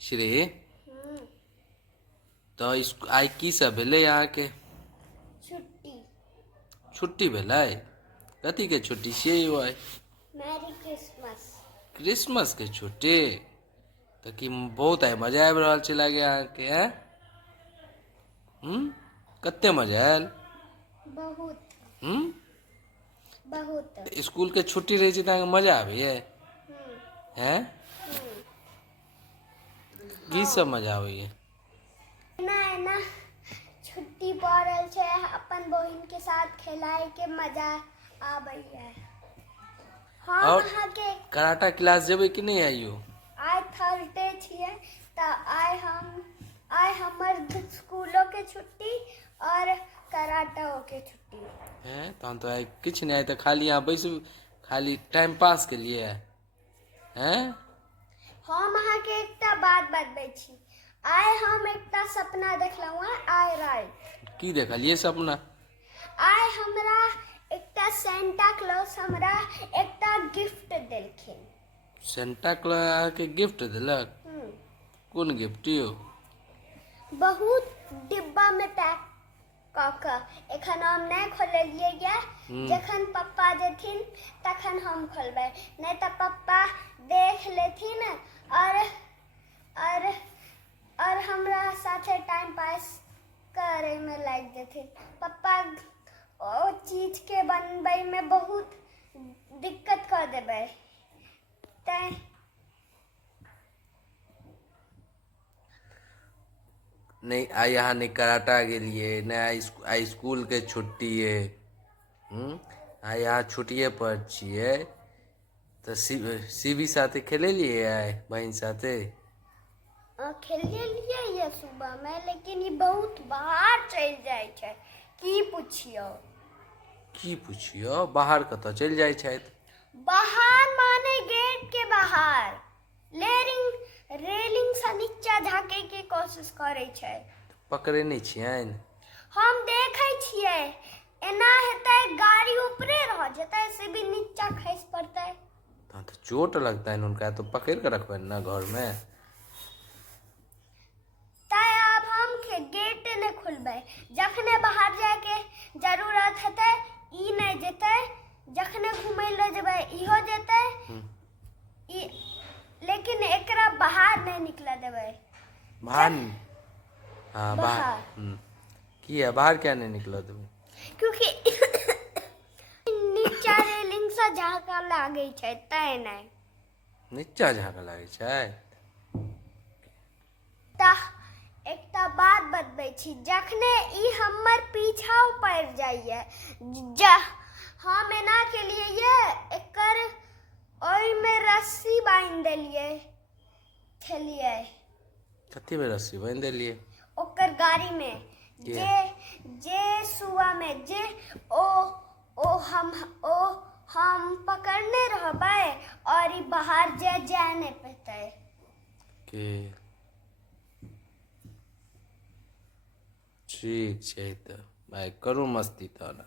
श्री तो आई की सब भेले यहाँ के छुट्टी छुट्टी भेलै कथी के छुट्टी से हुआ मैरी क्रिसमस क्रिसमस के छुट्टी तो कि बहुत है मजा आबि रहल छै लागे यहाँ के हैं कते मजा आयल बहुत हम्म बहुत तो स्कूल के छुट्टी रही छै तो मजा आबैये हैं की सब मजा आबैये ना छुट्टी पड़ल छै अपन बहिन के साथ खेलाए के मजा आबैये। हम और अहाँ के कराटा क्लास जेबै कि नहीं आइयो आइ थर्सडे छियै तऽ आइ हमर स्कूलों के छुट्टी और कराटाओ के छुट्टी हैं तहन तो आइ किछ नहीं आइ तो खाली यहाँ बैस खाली टाइम पास के लिए हैं हम अहाँ के एकटा बात बतबै छी। आइ हम एकटा सपना देखलहुँ हँ आइ राति की देखलिए सपना आइ हमरा एकटा सेंटा क्लॉज हमरा एकटा गिफ्ट देलखिन। सेंटा क्लॉज अहाँके गिफ्ट देलक कौन गिफ्ट यो बहुत डिब्बा में पैक कऽ कऽ एखन हम नहीं खोललियै ये जखन पप्पा जेथिन तखन हम खोलबै नहीं तऽ पप्पा देख लेथिन और हमरा साथे टाइम पास करे में लाग जेथिन। पप्पा ओ चीज के बनबै में बहुत दिक्कत कर देबै तैं नहीं आई यहाँ नहीं कराटा गेलिए नहीं आई स्कूल के छुट्टी है आई यहाँ छुट्टिए पर छिए तो शिवी साथे खेले लिए आइ बहन साथे खेलिए ये सुबह में लेकिन ये बहुत बाहर चल जाए छै की पूछियो बाहर कतऽ चलि जाइ छथि बाहर माने गेट के बाहर रेलिंग से नीचा झाँके के कोशिश करे छै पकड़े नहीं छियनि हम देखे छिए एना हेतै गाड़ी ऊपरे रह जेतै से भी नीचा खसि पड़तै तो चोट लगता है उनका तो पकड़ कर रखबे ना घर में तै अब हम गेट नहीं खोलबै जखने बाहर जाए के जरूरत हेतै ई नहीं जेतै जखने घूमै ले जेबै इहो जेतै लेकिन एकरा बाहर नहीं निकला देबै बाहर हाँ बाहर की है बाहर क्या नहीं निकला देबै क्योंकि नीचा रेलिंग से झाँका लागे छै तै नहीं नीचा झाँका लागे छै एकटा बात बतबै छी जखने ई हमर पीछा पड़ जाइए हम एना के लिए एकर ओइ में रस्सी बांध देलिए छलिए कथी में रस्सी बांध देलिए ओकर गाड़ी में जे सुआ में जे ओ हम पकड़ने रहबै और ई बाहर जा नहीं पेतै के ठीक छै तऽ भाई करू मस्ती तोरा